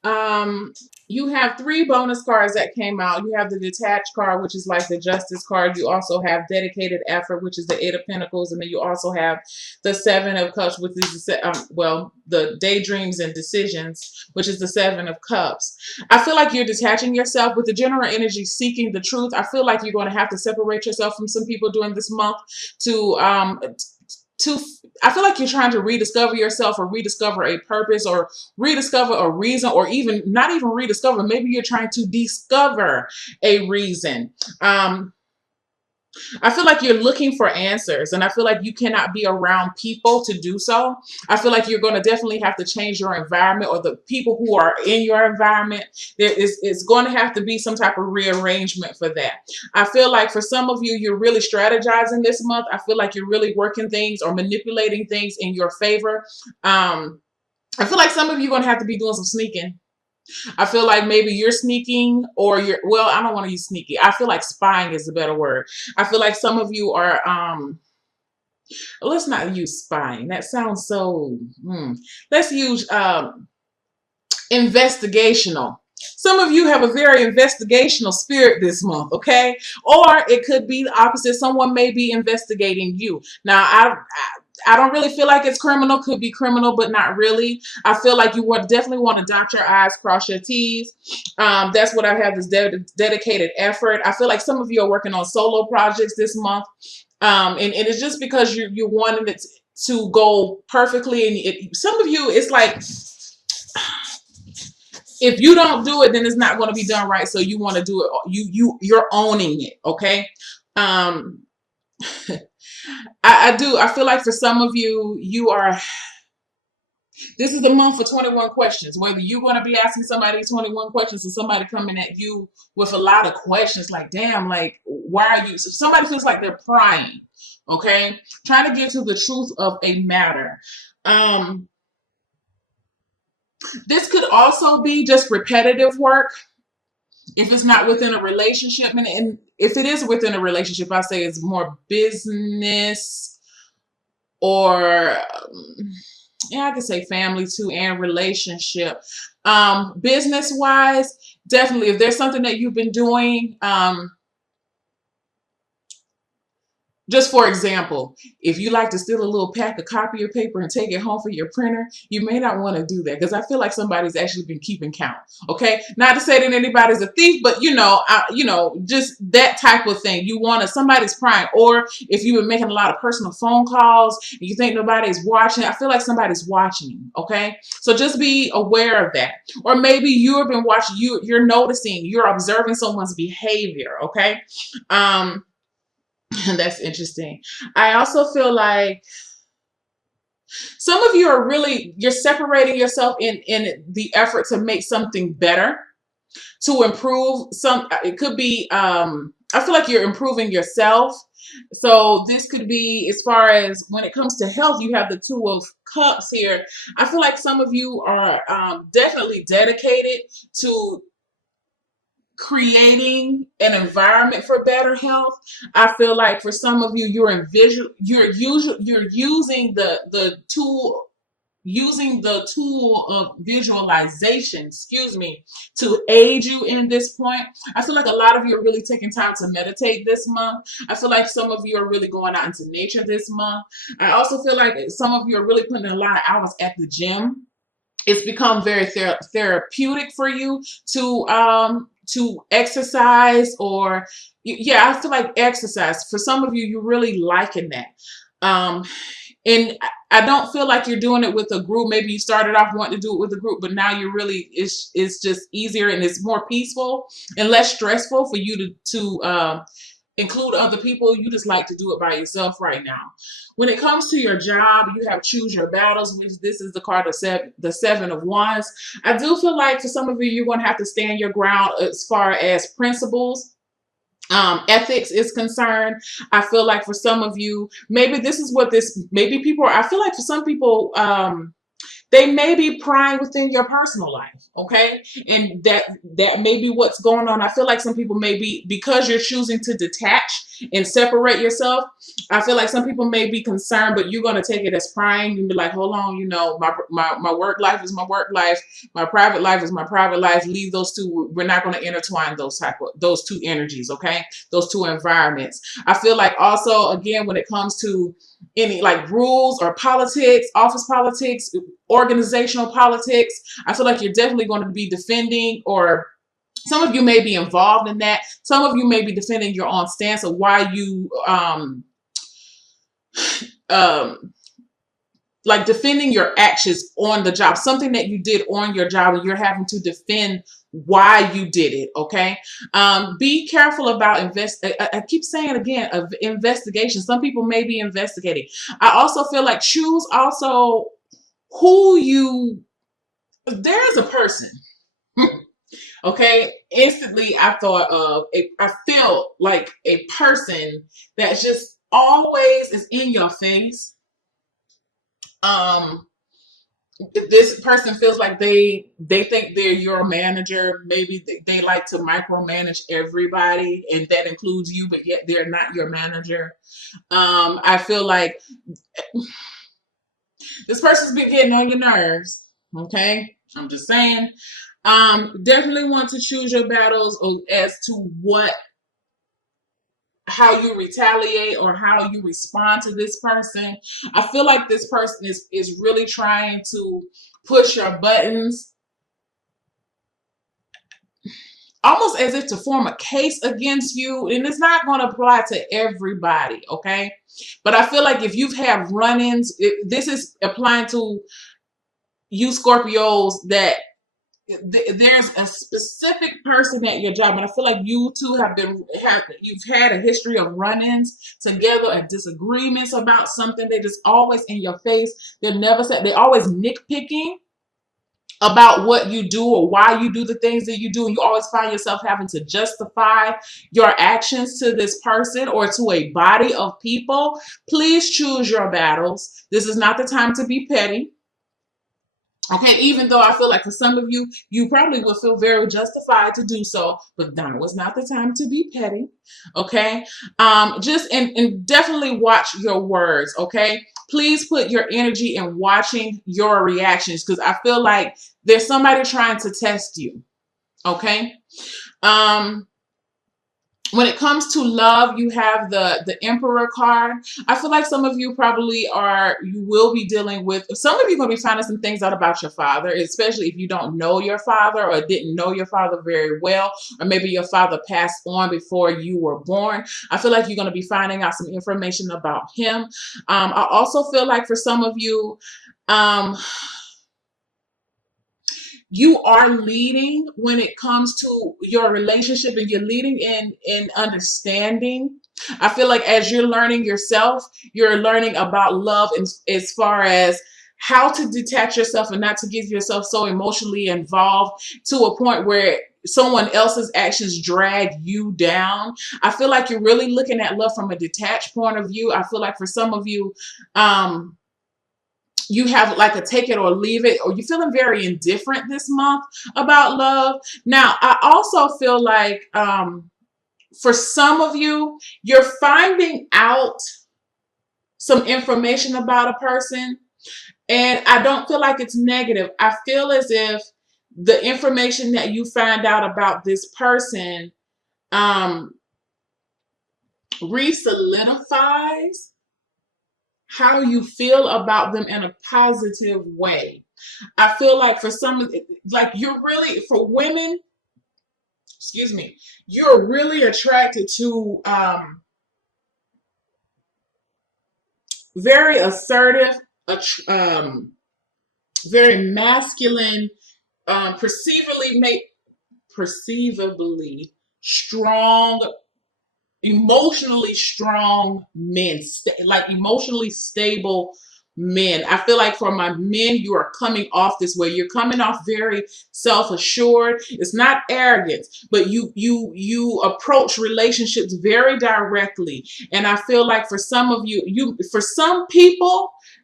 Um, you have three bonus cards that came out. You have the detached card, which is like the justice card. You also have dedicated effort, which is the eight of pentacles, and then you also have the seven of cups, which is the daydreams and decisions, which is the seven of cups. I feel like you're detaching yourself with the general energy, seeking the truth. I feel like you're going to have to separate yourself from some people during this month to to I feel like you're trying to rediscover yourself or rediscover a purpose or rediscover a reason, or even not even rediscover, maybe you're trying to discover a reason. I feel like you're looking for answers, and I feel like you cannot be around people to do so. I feel like you're going to definitely have to change your environment, or the people who are in your environment. It's going to have to be some type of rearrangement for that. I feel like for some of you, you're really strategizing this month. I feel like you're really working things or manipulating things in your favor. I feel like some of you are going to have to be doing some sneaking. I feel like maybe you're sneaking, or well, I don't want to use sneaky. I feel like spying is a better word. I feel like some of you are let's not use spying. That sounds so let's use investigational. Some of you have a very investigational spirit this month, okay? Or it could be the opposite. Someone may be investigating you. Now, I don't really feel like it's criminal. Could be criminal, but not really. I feel like you would definitely want to dot your I's, cross your T's. That's what I have, this dedicated effort. I feel like some of you are working on solo projects this month. And it's just because you're wanting it to go perfectly. And some of you, it's like, if you don't do it, then it's not going to be done right. So you want to do it. You're owning it. Okay. Um, I do. I feel like for some of you, this is the month for 21 questions. Whether you're going to be asking somebody 21 questions or somebody coming at you with a lot of questions, like, damn, like, why are you? So somebody feels like they're prying. Okay. Trying to get to the truth of a matter. Um, this could also be just repetitive work if it's not within a relationship, and if it is within a relationship, I say it's more business, or yeah, I could say family too, and relationship. Business wise, definitely, if there's something that you've been doing, just for example, if you like to steal a little pack of copier paper and take it home for your printer, you may not want to do that, because I feel like somebody's actually been keeping count. Okay, not to say that anybody's a thief, but just that type of thing. You want to, somebody's prying, or if you've been making a lot of personal phone calls and you think nobody's watching, I feel like somebody's watching. Okay, so just be aware of that. Or maybe you have been watching. You're noticing. You're observing someone's behavior. Okay. Um, That's interesting. I also feel like some of you are really, you're separating yourself in the effort to make something better, to improve some. It could be I feel like you're improving yourself. So this could be, as far as when it comes to health, you have the two of cups here. I feel like some of you are definitely dedicated to creating an environment for better health. I feel like for some of you, you're using the tool, of visualization, excuse me, to aid you in this point. I feel like a lot of you are really taking time to meditate this month. I feel like some of you are really going out into nature this month. I also feel like some of you are really putting a lot of hours at the gym. It's become very therapeutic for you to exercise, or yeah, I feel like exercise for some of you, you're really liking that. um and I don't feel like you're doing it with a group. Maybe you started off wanting to do it with a group, but now you're really, it's just easier and it's more peaceful and less stressful for you to include other people. You just like to do it by yourself right now. When it comes to your job, you have choose your battles, which this is the card of the seven of wands. I do feel like for some of you, you're going to have to stand your ground as far as principles, ethics is concerned. I feel like for some of you, maybe this is what this, maybe people are, I feel like for some people, They may be prying within your personal life, okay? And that may be what's going on. I feel like some people may be, because you're choosing to detach and separate yourself, I feel like some people may be concerned, but you're going to take it as prying and be like, hold on, my work life is my work life, my private life is my private life. Leave those two. We're not going to intertwine those two energies, okay? Those two environments. I feel like also, again, when it comes to any like rules or politics, office politics, organizational politics, I feel like you're definitely going to be defending, or some of you may be involved in that. Some of you may be defending your own stance of why you um like defending your actions on the job, something that you did on your job, and you're having to defend why you did it. Okay. Be careful about I keep saying again, of investigation. Some people may be investigating. I also feel like choose also who you, there's a person. Okay. Instantly I thought of I feel like a person that just always is in your face. Um, this person feels like they think they're your manager. Maybe they like to micromanage everybody, and that includes you, but yet they're not your manager. I feel like this person's been getting on your nerves. Okay, I'm just saying. Definitely want to choose your battles as to how you retaliate or how you respond to this person. I feel like this person is really trying to push your buttons, almost as if to form a case against you. And it's not going to apply to everybody, okay? But I feel like if you've had run-ins, this is applying to you Scorpios, that there's a specific person at your job, and I feel like you two you've had a history of run-ins together and disagreements about something. They're just always in your face. They're never said. They're always nitpicking about what you do or why you do the things that you do, and you always find yourself having to justify your actions to this person or to a body of people. Please choose your battles. This is not the time to be petty. Okay, even though I feel like for some of you, you probably will feel very justified to do so, but now was not the time to be petty. Okay, just and definitely watch your words. Okay, please put your energy in watching your reactions, because I feel like there's somebody trying to test you. Okay, um, when it comes to love, you have the Emperor card. I feel like some of you you will be dealing with, some of you are going to be finding some things out about your father, especially if you don't know your father or didn't know your father very well, or maybe your father passed on before you were born. I feel like you're going to be finding out some information about him. I also feel like for some of you, you are leading when it comes to your relationship, and you're leading in understanding. I feel like as you're learning yourself, you're learning about love as far as how to detach yourself and not to get yourself so emotionally involved to a point where someone else's actions drag you down. I feel like you're really looking at love from a detached point of view. I feel like for some of you, you have like a take it or leave it, or you're feeling very indifferent this month about love. Now, I also feel like for some of you, you're finding out some information about a person, and I don't feel like it's negative. I feel as if the information that you find out about this person re-solidifies how you feel about them in a positive way. I feel like for some, like you're really, for women, excuse me, you're really attracted to very assertive, very masculine, perceivably strong, emotionally strong men, like emotionally stable men. I feel like for my men, you are coming off this way. You're coming off very self-assured. It's not arrogance, but you approach relationships very directly. And I feel like for some of you, for some people,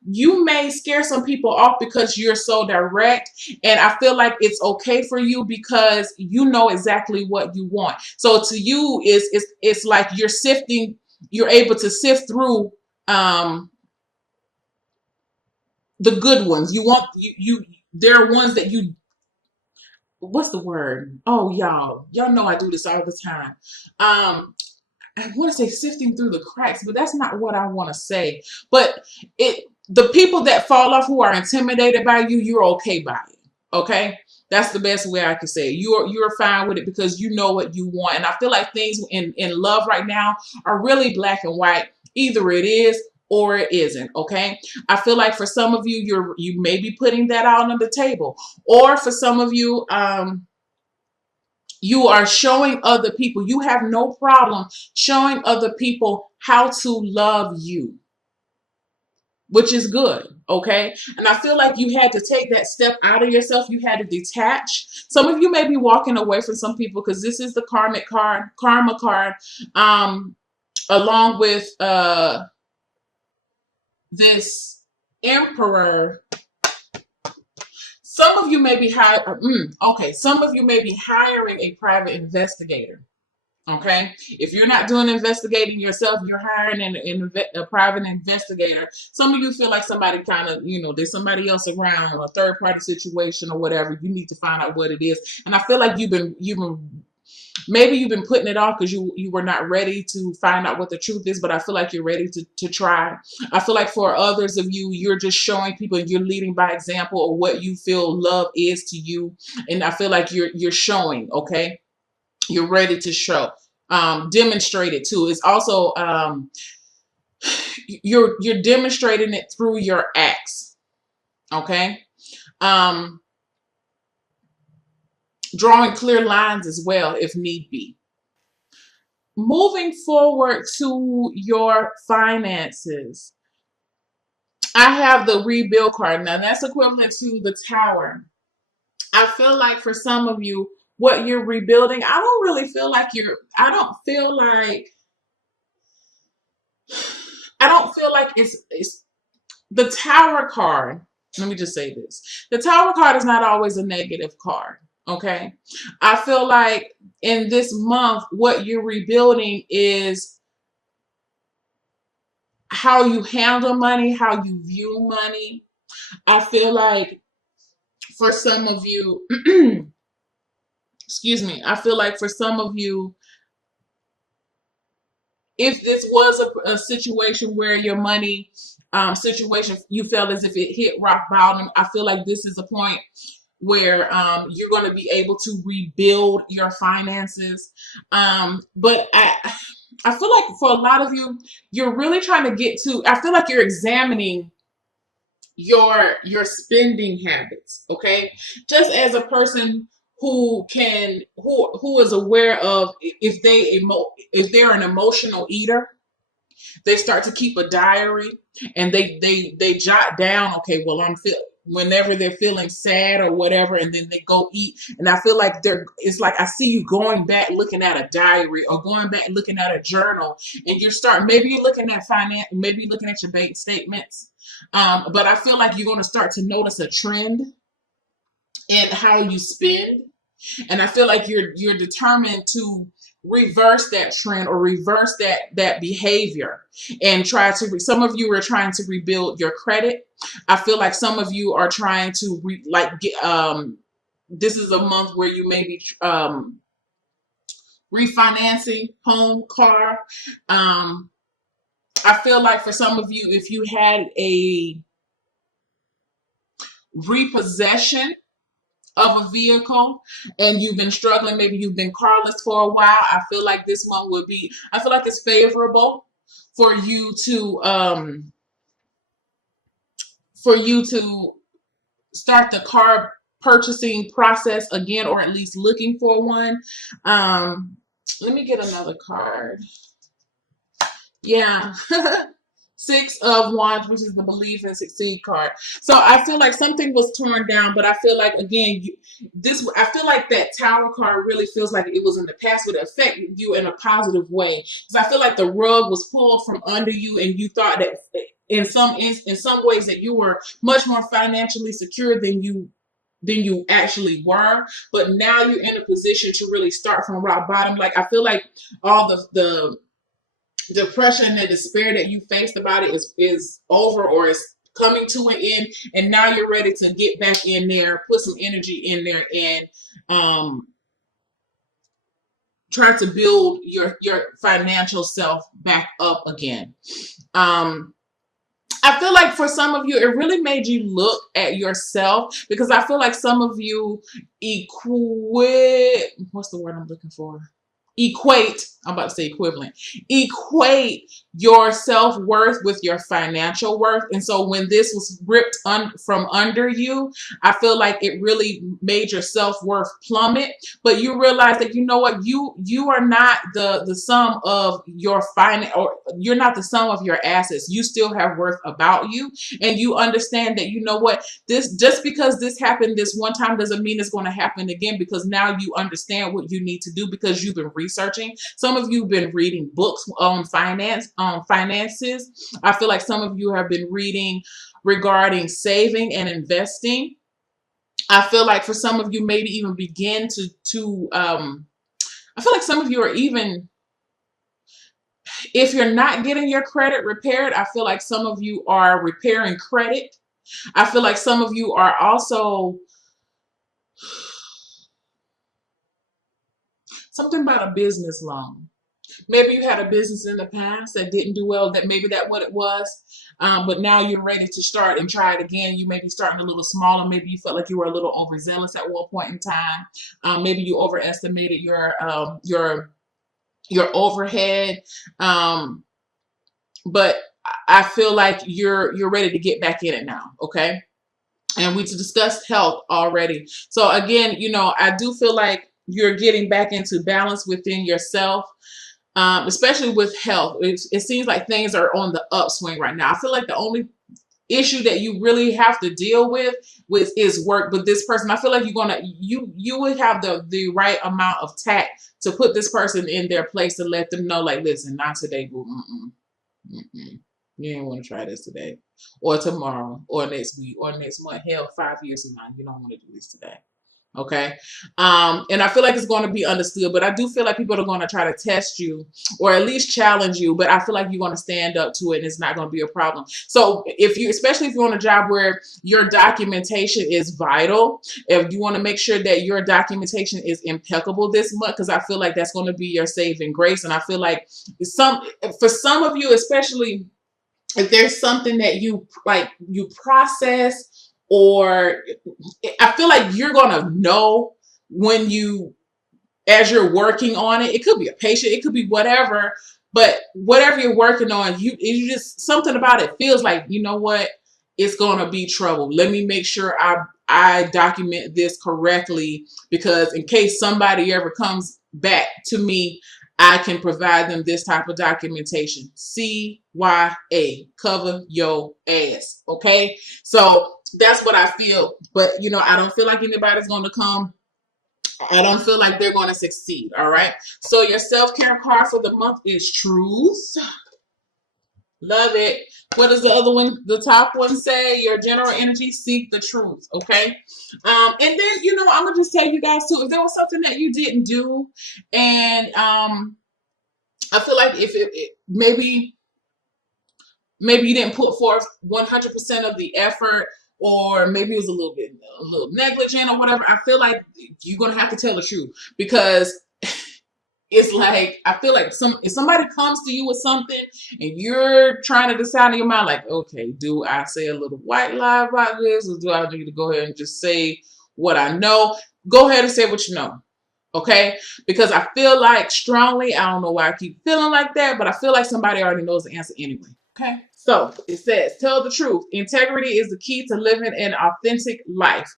you may scare some people off because you're so direct. And I feel like it's okay for you because you know exactly what you want. So to you, it's like you're sifting, you're able to sift through um the good ones. You want you there are ones that you, what's the word? Oh, y'all know I do this all the time. I want to say sifting through the cracks, but that's not what I want to say. But the people that fall off who are intimidated by you, you're okay by it. Okay? That's the best way I can say it. You're fine with it because you know what you want. And I feel like things in love right now are really black and white. Either it is or it isn't. Okay? I feel like for some of you, you may be putting that out on the table. Or for some of you, you are showing other people, you have no problem showing other people how to love you, which is good. Okay. And I feel like you had to take that step out of yourself. You had to detach. Some of you may be walking away from some people because this is the karma card, along with this emperor. Some of you may be some of you may be hiring a private investigator. Okay, if you're not doing investigating yourself, you're hiring a private investigator. Some of you feel like somebody kind of, there's somebody else around, or a third party situation or whatever. You need to find out what it is. And I feel like maybe you've been putting it off because you were not ready to find out what the truth is, but I feel like you're ready to try. I feel like for others of you, you're just showing people, you're leading by example of what you feel love is to you. And I feel like you're showing, okay? You're ready to show, demonstrate it too. It's also you're demonstrating it through your acts. Okay, drawing clear lines as well if need be. Moving forward to your finances, I have the rebuild card. Now that's equivalent to the Tower. I feel like for some of you, what you're rebuilding, I don't really feel like it's the Tower card. Let me just say this. The Tower card is not always a negative card. Okay. I feel like in this month, what you're rebuilding is how you handle money, how you view money. I feel like for some of you, excuse me, I feel like for some of you, if this was a situation where your money situation, you felt as if it hit rock bottom, I feel like this is a point where you're going to be able to rebuild your finances. But I feel like for a lot of you, you're really trying to I feel like you're examining your spending habits, okay? Just as a person who is aware of if they're an emotional eater, they start to keep a diary and they jot down, okay, well, whenever they're feeling sad or whatever, and then they go eat. And I feel like it's like I see you going back looking at a diary or going back looking at a journal, and maybe you're looking at maybe you're looking at your bank statements. But I feel like you're going to start to notice a trend in how you spend. And I feel like you're determined to reverse that trend or reverse that behavior and some of you are trying to rebuild your credit. I feel like some of you are trying to this is a month where you may be refinancing home, car. I feel like for some of you, if you had a repossession of a vehicle and you've been struggling, maybe you've been carless for a while, I feel like this one I feel like it's favorable for you to start the car purchasing process again, or at least looking for one. Let me get another card. Yeah. Six of Wands, which is the Believe and Succeed card. So I feel like something was torn down, but I feel like, again, I feel like that Tower card really feels like it was in the past, would affect you in a positive way. Because I feel like the rug was pulled from under you and you thought that in some ways that you were much more financially secure than you actually were, but now you're in a position to really start from rock bottom. Like, I feel like all the depression and the despair that you faced about it is over, or is coming to an end, and now you're ready to get back in there, put some energy in there, and um try to build your financial self back up again. um I feel like for some of you, it really made you look at yourself, because I feel like some of you what's the word I'm looking for? I'm about to say equivalent, equate your self-worth with your financial worth. And so when this was ripped from under you, I feel like it really made your self-worth plummet. But you realize that, you know what, you are not the sum of your or you're not the sum of your assets. You still have worth about you, and you understand that, you know what, this, just because this happened this one time doesn't mean it's going to happen again, because now you understand what you need to do, because you've been researching. Some of you have been reading books on finances. I feel like some of you have been reading regarding saving and investing. I feel like for some of you, maybe even begin to I feel like some of you are even, if you're not getting your credit repaired, I feel like some of you are repairing credit. I feel like some of you are also, something about a business loan. Maybe you had a business in the past that didn't do well, that maybe that what it was. But now you're ready to start and try it again. You may be starting a little smaller. Maybe you felt like you were a little overzealous at one point in time. Maybe you overestimated your overhead. But I feel like you're ready to get back in it now. Okay. And we discussed health already. So again, you know, I do feel like you're getting back into balance within yourself. Especially with health. It seems like things are on the upswing right now. I feel like the only issue that you really have to deal with is work. But this person, I feel like you would have the right amount of tact to put this person in their place, to let them know, like, listen, not today, boo. You ain't want to try this today, or tomorrow, or next week, or next month. Hell, 5 years from now, you don't want to do this today. Okay. And I feel like it's going to be understood, but I do feel like people are going to try to test you, or at least challenge you, but I feel like you're going to stand up to it, and it's not going to be a problem. So especially if you're on a job where your documentation is vital, if you want to make sure that your documentation is impeccable this month, because I feel like that's going to be your saving grace. And I feel like for some of you, especially if there's something that you process, or I feel like you're going to know when as you're working on it. It could be a patient, it could be whatever, but whatever you're working on, you just, something about it feels like, you know what, it's going to be trouble. Let me make sure I document this correctly, because in case somebody ever comes back to me, I can provide them this type of documentation. CYA, cover your ass. Okay. So that's what I feel. But, you know, I don't feel like anybody's going to come. I don't feel like they're going to succeed. All right. So your self-care card for the month is truth. Love it. What does the other one, the top one, say? Your general energy, seek the truth. Okay. And then, you know, I'm going to just tell you guys too, if there was something that you didn't do, and I feel like if maybe you didn't put forth 100% of the effort, or maybe it was a little negligent or whatever, I feel like you're going to have to tell the truth, because it's like, I feel like if somebody comes to you with something and you're trying to decide in your mind, like, okay, do I say a little white lie about this, or do I need to go ahead and just say what I know? Go ahead and say what you know. Okay? Because I feel like strongly, I don't know why I keep feeling like that, but I feel like somebody already knows the answer anyway. Okay? So it says, tell the truth. Integrity is the key to living an authentic life.